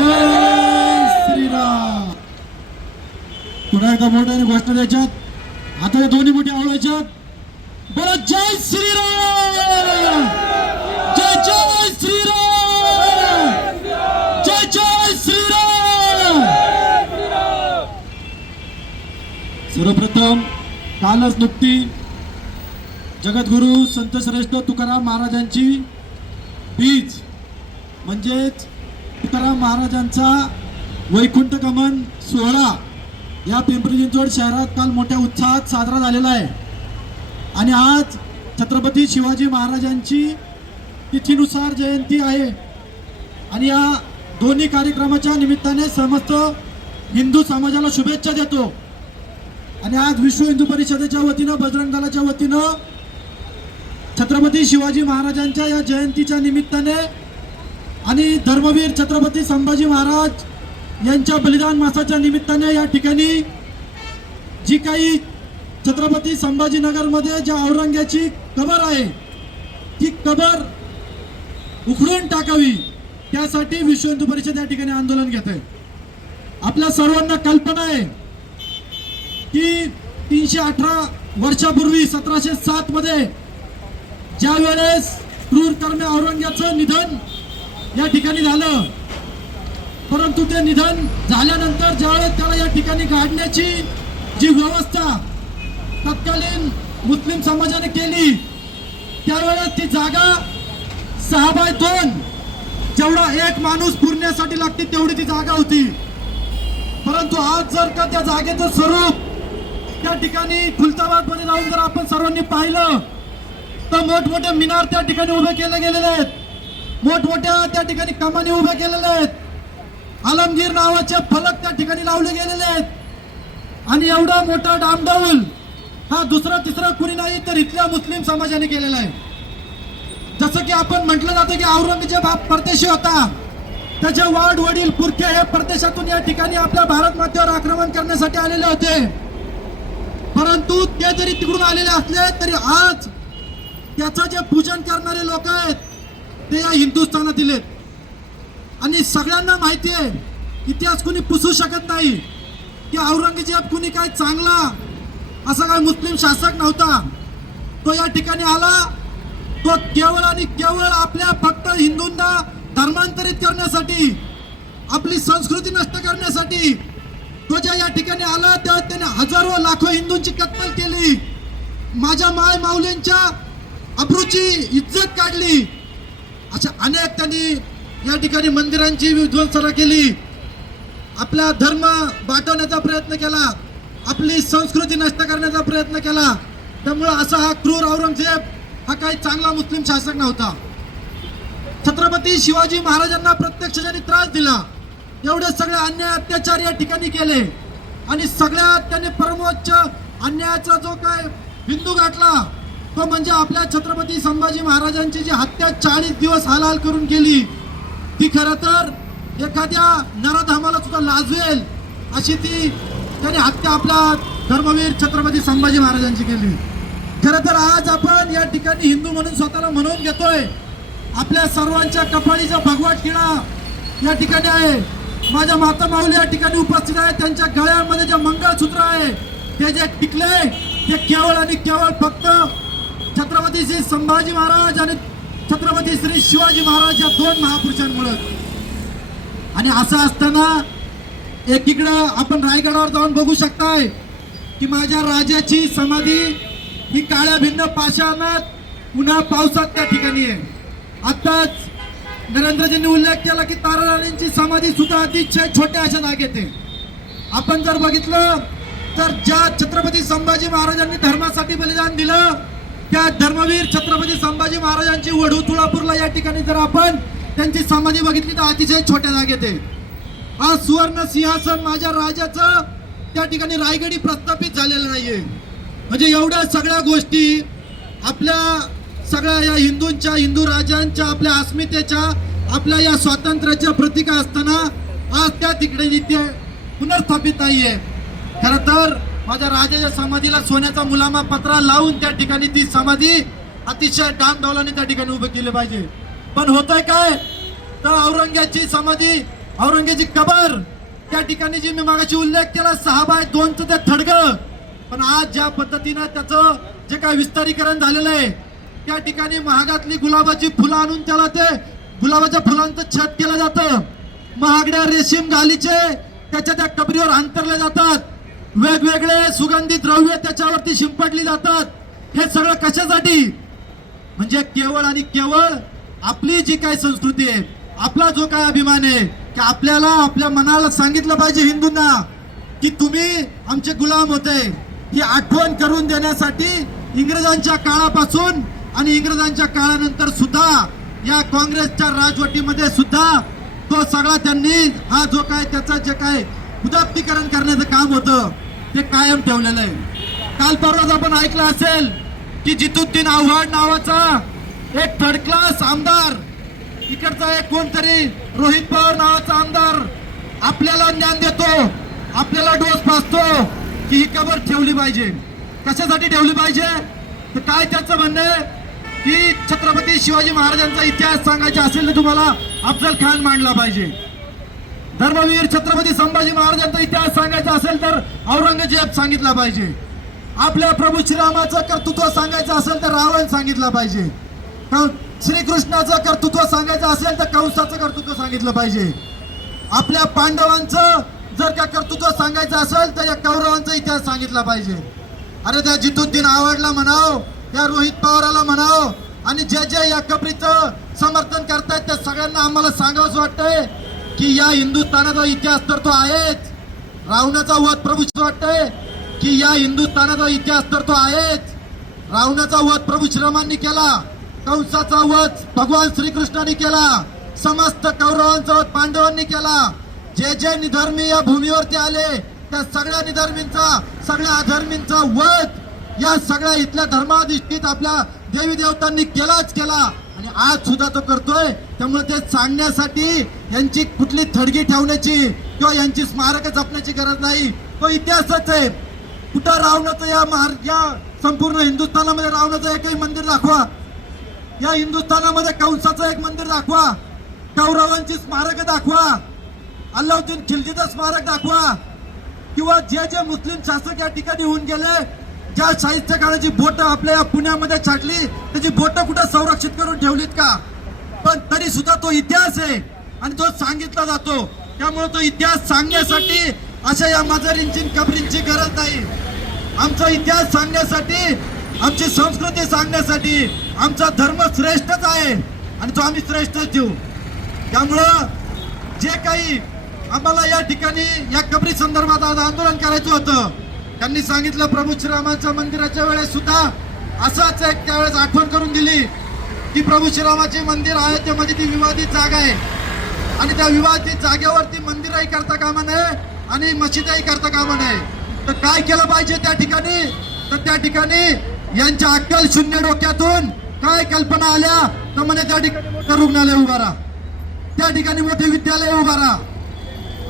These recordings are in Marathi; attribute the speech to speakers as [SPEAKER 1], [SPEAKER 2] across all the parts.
[SPEAKER 1] जय श्रीराम. पुन्हा एकदा मोठ्याने घोषणा द्यायच्यात. आता या दोन्ही मोठी आवडायच्यात. बरं जय श्रीराम. जय जय श्रीराम. जय जय श्रीराम. सर्वप्रथम कालच नुकती जगद्गुरु संत श्रेष्ठ तुकाराम महाराजांची बीज म्हणजेच तुकाराम महाराजांचा वैकुंठ गमन सोहळा. या पिंपरी चिंचवड शहरात काल मोठ्या उत्साहात साजरा झालेला आहे. आणि आज छत्रपती शिवाजी महाराजांची तिथीनुसार जयंती आहे. आणि या दोन्ही कार्यक्रमाच्या निमित्ताने समस्त हिंदू समाजाला शुभेच्छा देतो. आणि आज विश्व हिंदू परिषदेच्या वतीनं बजरंग दलाच्या वतीनं छत्रपती शिवाजी महाराजांच्या या जयंतीच्या निमित्ताने आणि धर्मवीर छत्रपती संभाजी महाराज यांच्या बलिदान मासाच्या निमित्ताने या ठिकाणी जी काही छत्रपती संभाजीनगरमध्ये ज्या औरंग्याची कबर आहे ती कबर उखडून टाकावी त्यासाठी विश्व हिंदू परिषद या ठिकाणी आंदोलन घेत आहे आपल्या सर्वांना कल्पना आहे की तीनशे अठरा वर्षापूर्वी सतराशे सात मध्ये ज्या वेळेस क्रूर कर्मे औरंग्याचं निधन या ठिकाणी झालं. परंतु ते निधन झाल्यानंतर ज्यावेळेस त्याला या ठिकाणी काढण्याची जी व्यवस्था तत्कालीन मुस्लिम समाजाने केली त्यावेळेस ती जागा सहा बाय दोन जेवढा एक माणूस पुरण्यासाठी लागते तेवढी ती जागा होती. परंतु आज जर का त्या जागेचं स्वरूप त्या ठिकाणी खुलताबादमध्ये जाऊन जर आपण सर्वांनी पाहिलं तर मोठमोठे मिनार त्या ठिकाणी उभे केले गेलेले आहेत. मोठमोठ्या त्या ठिकाणी कमानी उभ्या केलेल्या आहेत. आलमगीर नावाचे फलक त्या ठिकाणी लावले गेलेले आहेत. आणि एवढा मोठा डामडाऊल हा दुसरा तिसरा कुणी नाही तर इथल्या मुस्लिम समाजाने केलेला आहे. जसं की आपण म्हटलं जातं की औरंगजेब हा परदेशी होता. त्याचे वाड वडील पुरखे हे परदेशातून या ठिकाणी आपल्या भारत मातेवर आक्रमण करण्यासाठी आलेले होते. परंतु ते जरी तिकडून आलेले असले तरी आज त्याचं जे पूजन करणारे लोक आहेत ते या हिंदुस्थानात दिलेत आणि सगळ्यांना माहिती आहे इतिहास कुणी पुसू शकत नाही. की औरंगजेब कुणी काय चांगला असा काय मुस्लिम शासक नव्हता. तो या ठिकाणी आला. तो केवळ आणि केवळ आपल्या फक्त हिंदूंना धर्मांतरित करण्यासाठी आपली संस्कृती नष्ट करण्यासाठी तो ज्या या ठिकाणी आला तेव्हा त्याने हजारो लाखो हिंदूंची कत्तल केली. माझ्या माय माऊलींच्या अब्रूची इज्जत काढली. अशा अनेक त्यांनी या ठिकाणी मंदिरांची विध्वंसना केली. आपला धर्म बाटवण्याचा प्रयत्न केला. आपली संस्कृती नष्ट करण्याचा प्रयत्न केला. त्यामुळं असा हा क्रूर औरंगजेब हा काही चांगला मुस्लिम शासक नव्हता. छत्रपती शिवाजी महाराजांना प्रत्यक्ष ज्यांनी त्रास दिला. एवढे सगळे अन्याय अत्याचार या ठिकाणी केले. आणि सगळ्यात त्याने परमोच्च अन्यायाचा जो काय बिंदू गाठला तो म्हणजे आपल्या छत्रपती संभाजी महाराजांची जी हत्या चाळीस दिवस हालाल करून केली ती खरं तर एखाद्या नराधामाला सुद्धा लाजवेल अशी ती त्याने हत्या आपल्या धर्मवीर छत्रपती संभाजी महाराजांची केली. खरं तर आज आपण या ठिकाणी हिंदू म्हणून स्वतःला म्हणून घेतोय. आपल्या सर्वांच्या कपाळीचा भगवा टिळा या ठिकाणी आहे. माझ्या माता माऊली या ठिकाणी उपस्थित आहे त्यांच्या गळ्यामध्ये जे मंगळसूत्र आहे ते जे टिकले ते केवळ आणि केवळ फक्त छत्रपती श्री संभाजी महाराज आणि छत्रपती श्री शिवाजी महाराज या दोन महापुरुषांमुळे. आणि असं असताना एकीकडं आपण रायगडावर जाऊन बघू शकताय की माझ्या राजाची समाधी ही काळ्या भिन्न पाषाणात उन्हा पावसात त्या ठिकाणी आहे. आत्ताच नरेंद्रजींनी उल्लेख केला की ताराराणींची समाधी सुद्धा अतिशय छोट्या अशा जागेत आहे. आपण जर बघितलं तर ज्या छत्रपती संभाजी महाराजांनी धर्मासाठी बलिदान दिलं त्या धर्मवीर छत्रपती संभाजी महाराजांची वडू तुळापूरला या ठिकाणी जर आपण त्यांची समाधी बघितली तर अतिशय छोट्या जागेत आहे. आज सुवर्ण सिंहासन माझ्या राजाचं त्या ठिकाणी रायगडी प्रस्थापित झालेलं नाहीये. म्हणजे एवढ्या सगळ्या गोष्टी आपल्या सगळ्या या हिंदूंच्या हिंदू राजांच्या आपल्या अस्मितेच्या आपल्या या स्वातंत्र्याच्या प्रतीका असताना आज त्या तिकडे इथे पुनर्स्थापित नाहीये. खर तर माझ्या राजाच्या समाधीला सोन्याचा मुलामा पत्रा लावून त्या ठिकाणी ती समाधी अतिशय डामडौलाने त्या ठिकाणी उभे केले पाहिजे. पण होतंय काय? तर औरंग्याची समाधी औरंगेची कबर त्या ठिकाणी जी मी मागाशी उल्लेख केला सहा बाय दोनचं ते थडग पण आज ज्या पद्धतीनं त्याचं जे काय विस्तारीकरण झालेलं आहे त्या ठिकाणी महागातली गुलाबाची फुलं आणून त्याला ते गुलाबाच्या फुलांचं छत केलं जातं. महागड्या रेशीम गालीचे त्याच्या त्या कबरीवर अंतरले जातात. वेगवेगळे सुगंधी द्रव्य त्याच्यावरती शिंपडली जातात. हे सगळं कशासाठी? म्हणजे केवळ आणि केवळ आपली जी काय संस्कृती आहे आपला जो काय अभिमान आहे की आपल्याला आपल्या मनाला सांगितलं पाहिजे हिंदूंना की तुम्ही आमचे गुलाम होते. ही आठवण करून देण्यासाठी इंग्रजांच्या काळापासून आणि इंग्रजांच्या काळानंतर सुद्धा या काँग्रेसच्या राजवटीमध्ये सुद्धा तो सगळा त्यांनी हा जो काय त्याचा जे काय उदात्तीकरण करण्याचं काम होतं. ते कायम ठेवलेलं आहे. काल परवाच आपण ऐकलं असेल की जितुद्दीन आव्हाड नावाचा एक थर्ड क्लास आमदार इकडचा एक कोणतरी रोहित पवार नावाचा आमदार आपल्याला ज्ञान देतो आपल्याला डोस पासतो की ही कबर ठेवली पाहिजे. कशासाठी ठेवली पाहिजे? तर काय त्याचं म्हणणं आहे? की छत्रपती शिवाजी महाराजांचा इतिहास सांगायचा असेल तर तुम्हाला अफजल खान मांडला पाहिजे. धर्मवीर छत्रपती संभाजी महाराजांचा इतिहास सांगायचा असेल तर औरंगजेब सांगितला पाहिजे. आपल्या प्रभू श्रीरामाचं कर्तृत्व सांगायचं असेल तर रावण सांगितलं पाहिजे. श्रीकृष्णाचं कर्तृत्व सांगायचं असेल तर कंसाचं कर्तृत्व सांगितलं पाहिजे. आपल्या पांडवांचं जर का कर्तृत्व सांगायचं असेल तर या कौरवांचा इतिहास सांगितला पाहिजे. अरे त्या जितुद्दीन आवडला म्हणाव त्या रोहित पवाराला म्हणाव आणि जे जे या कबरीचं समर्थन करतायत त्या सगळ्यांना आम्हाला सांगावंच वाटतंय. की या हिंदुस्थानाचा इतिहास तर तो आहेच. रावणाचा वध प्रभू वाटतंय की या हिंदुस्थानाचा इतिहास तर तो आहेच. रावणाचा वध प्रभू श्रमांनी केला कंसाचा वध भगवान श्रीकृष्णाने केला समस्त कौरवांचा वध पांडवांनी केला. जे जे निधर्मी या भूमीवरती आले त्या सगळ्या निधर्मींचा सगळ्या अधर्मींचा वध या सगळ्या इथल्या धर्माधिष्ठित आपल्या देवी देवतांनी केलाच केला. आणि आज सुद्धा तो करतोय. त्यामुळे ते सांगण्यासाठी यांची कुठली थडगी ठेवण्याची किंवा यांची स्मारक जपण्याची गरज नाही. तो इतिहासच आहे. कुठं रावणाचं या महार या संपूर्ण हिंदुस्थानामध्ये रावणाचं एकही मंदिर दाखवा. या हिंदुस्थानामध्ये कंसाचं एक मंदिर दाखवा. कौरवांची स्मारक दाखवा. अल्लाउद्दीन खिलजीचं स्मारक दाखवा. किंवा जे जे मुस्लिम शासक या ठिकाणी होऊन गेले ज्या साहित्यकाराची बोट आपल्या या पुण्यामध्ये छाटली त्याची बोट कुठं संरक्षित करून ठेवलीत का? पण तरी सुद्धा तो इतिहास आहे. आणि तो सांगितला जातो. त्यामुळे तो इतिहास सांगण्यासाठी अशा या मजारींची कबरींची गरज नाही. आमचा इतिहास सांगण्यासाठी आमची संस्कृती सांगण्यासाठी आमचा धर्म श्रेष्ठच आहे आणि तो आम्ही श्रेष्ठच देऊ. त्यामुळं जे काही आम्हाला या ठिकाणी या कबरी संदर्भात आज आंदोलन करायचं होतं त्यांनी सांगितलं प्रभू श्रीरामाच्या मंदिराच्या वेळेस सुद्धा असाच एक त्यावेळेस आठवण करून दिली. की प्रभू श्रीरामाचे मंदिर आहे ते म्हणजे ती विवादित जागा आहे. आणि त्या विवादित जागेवरती मंदिरही करता कामा नये आणि मशिदही करता कामा नये. तर काय केलं पाहिजे त्या ठिकाणी? तर त्या ठिकाणी यांच्या अक्कल शून्य डोक्यातून काय कल्पना आल्या तर म्हणे त्या ठिकाणी रुग्णालय उभारा. त्या ठिकाणी मोठे विद्यालय उभारा.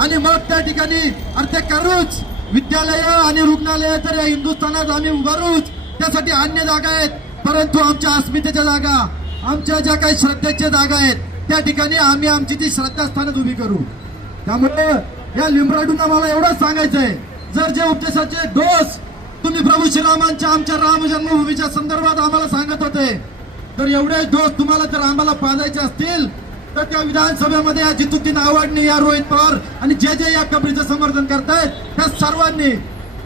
[SPEAKER 1] आणि मग त्या ठिकाणी अरे ते करूच. विद्यालय आणि रुग्णालय तर या हिंदुस्थानात आम्ही उभारूच. त्यासाठी अन्य जागा आहेत. परंतु आमच्या अस्मितेच्या जागा आमच्या ज्या काही श्रद्धेच्या जागा आहेत त्या ठिकाणी आम्ही आमची ती श्रद्धास्थानच उभी करू. त्यामुळे या लिंबराडूंना मला एवढंच सांगायचं आहे जर जे उपदेशाचे डोस तुम्ही प्रभू श्रीरामांच्या आमच्या राम जन्मभूमीच्या संदर्भात आम्हाला सांगत होते तर एवढे डोस तुम्हाला जर आम्हाला पाजायचे असतील तर त्या विधानसभेमध्ये या जितुद्दीन आव्हाडने या रोहित पवार आणि जे जे या कबरीचं समर्थन करतायत त्या सर्वांनी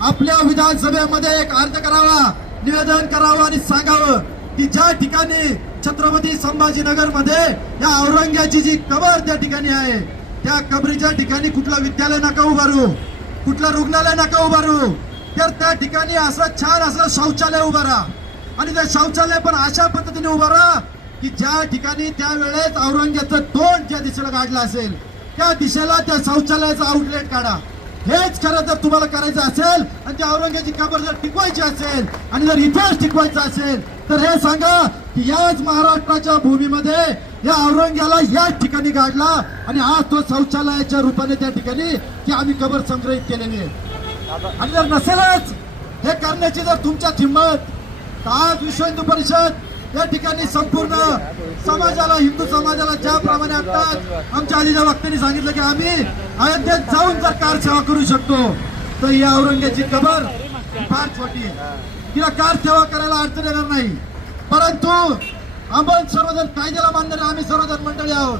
[SPEAKER 1] आपल्या विधानसभेमध्ये एक अर्ज करावा निवेदन करावं आणि सांगावं की ज्या ठिकाणी छत्रपती संभाजीनगरमध्ये या औरंग्याची जी कबर त्या ठिकाणी आहे त्या कबरीच्या ठिकाणी कुठलं विद्यालय नका उभारू कुठलं रुग्णालय नका उभारू. तर त्या ठिकाणी असं छान असं शौचालय उभारा आणि ते शौचालय पण अशा पद्धतीने उभारा की ज्या ठिकाणी त्यावेळेस औरंग्याचं तोंड ज्या दिशेला काढलं असेल त्या दिशेला त्या शौचालयाचं आउटलेट काढा. हेच खरं जर तुम्हाला करायचं असेल आणि त्या औरंग्याची कबर जर टिकवायची असेल आणि जर इतिहास टिकवायचा असेल तर हे सांगा की याच महाराष्ट्राच्या भूमीमध्ये या औरंग्याला याच ठिकाणी गाडला आणि आज तो शौचालयाच्या रूपाने त्या ठिकाणी की आम्ही कबर संग्रहित केलेली आहे. आणि जर नसेलच हे करण्याची जर तुमच्यात हिंमत तर आज विश्व हिंदू परिषद या ठिकाणी संपूर्ण समाजाला हिंदू समाजाला ज्याप्रमाणे आणतात आमच्या आधीच्या वक्त्यांनी सांगितलं की आम्ही अयोध्येत जाऊन जर कार सेवा करू शकतो तर या औरंग्याची कबर फार छोटी आहे. तिला कार सेवा करायला अडचण येणार नाही. परंतु आपण सर्वजण कायद्याला मानणारे आम्ही सर्वजण मंडळी आहोत.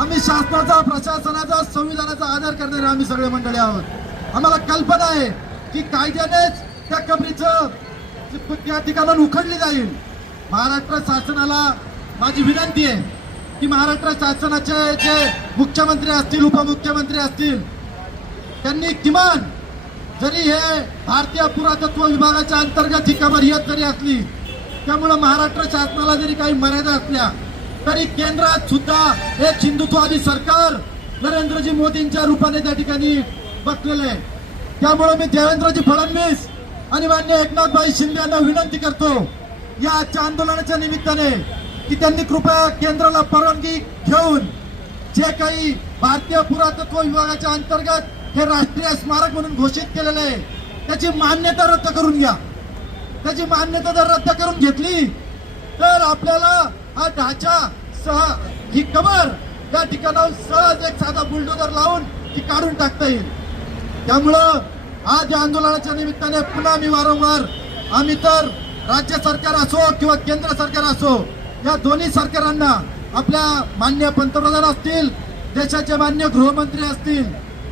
[SPEAKER 1] आम्ही शासनाचा प्रशासनाचा संविधानाचा आदर करणारे आम्ही सगळे मंडळी आहोत. आम्हाला कल्पना आहे की कायद्यानेच त्या कबरीचं त्या ठिकाणाहून उखडली जाईल. महाराष्ट्र शासनाला माझी विनंती आहे की महाराष्ट्र शासनाचे जे मुख्यमंत्री असतील उपमुख्यमंत्री असतील त्यांनी किमान जरी हे भारतीय पुरातत्व विभागाच्या अंतर्गत ही कबर येत जरी असली त्यामुळे महाराष्ट्र शासनाला जरी काही मर्यादा असल्या तरी केंद्रात सुद्धा एक हिंदुत्ववादी सरकार नरेंद्रजी मोदींच्या रूपाने त्या ठिकाणी बसलेलं आहे. त्यामुळे मी देवेंद्रजी फडणवीस आणि मान्य एकनाथभाई शिंदे यांना विनंती करतो या आजच्या आंदोलनाच्या निमित्ताने की त्यांनी कृपया केंद्राला परवानगी घेऊन जे काही भारतीय पुरातत्व विभागाच्या अंतर्गत हे राष्ट्रीय स्मारक म्हणून घोषित केलेलं आहे. त्याची मान्यता रद्द करून घ्या. त्याची मान्यता जर रद्द करून घेतली तर आपल्याला हा ढाचा सह ही कबर या ठिकाणाहून सहज एक साधा बुलडोजर लावून ती काढून टाकता येईल. त्यामुळं आज या आंदोलनाच्या निमित्ताने पुन्हा मी वारंवार आम्ही तर राज्य सरकार असो किंवा केंद्र सरकार असो या दोन्ही सरकारांना आपल्या मान्य पंतप्रधान असतील देशाचे मान्य गृहमंत्री असतील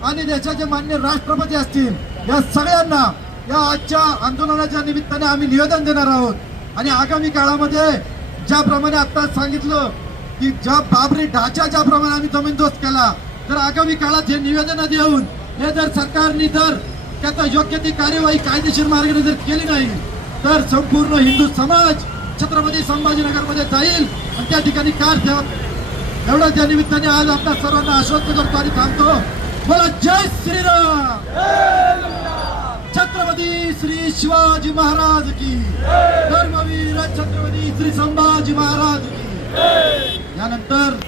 [SPEAKER 1] आणि देशाचे मान्य राष्ट्रपती असतील या सगळ्यांना या आजच्या आंदोलनाच्या निमित्ताने आम्ही निवेदन देणार आहोत. आणि आगामी काळामध्ये ज्याप्रमाणे आता सांगितलं की ज्या बाबरी ढाचा ज्याप्रमाणे आम्ही जमीनदोस्त केला तर आगामी काळात हे निवेदन देऊन हे जर सरकारने जर त्याचा योग्य ती कार्यवाही कायदेशीर मार्गाने जर केली नाही तर संपूर्ण हिंदू समाज छत्रपती संभाजीनगरमध्ये जाईल. आणि त्या ठिकाणी कार ठेवत एवढं त्या निमित्ताने आज आपल्या सर्वांना आश्वस्त करतो आणि थांबतो बोला जय श्रीराम। छत्रपती श्री शिवाजी महाराज की। धर्मवीर छत्रपती श्री संभाजी महाराज की। यानंतर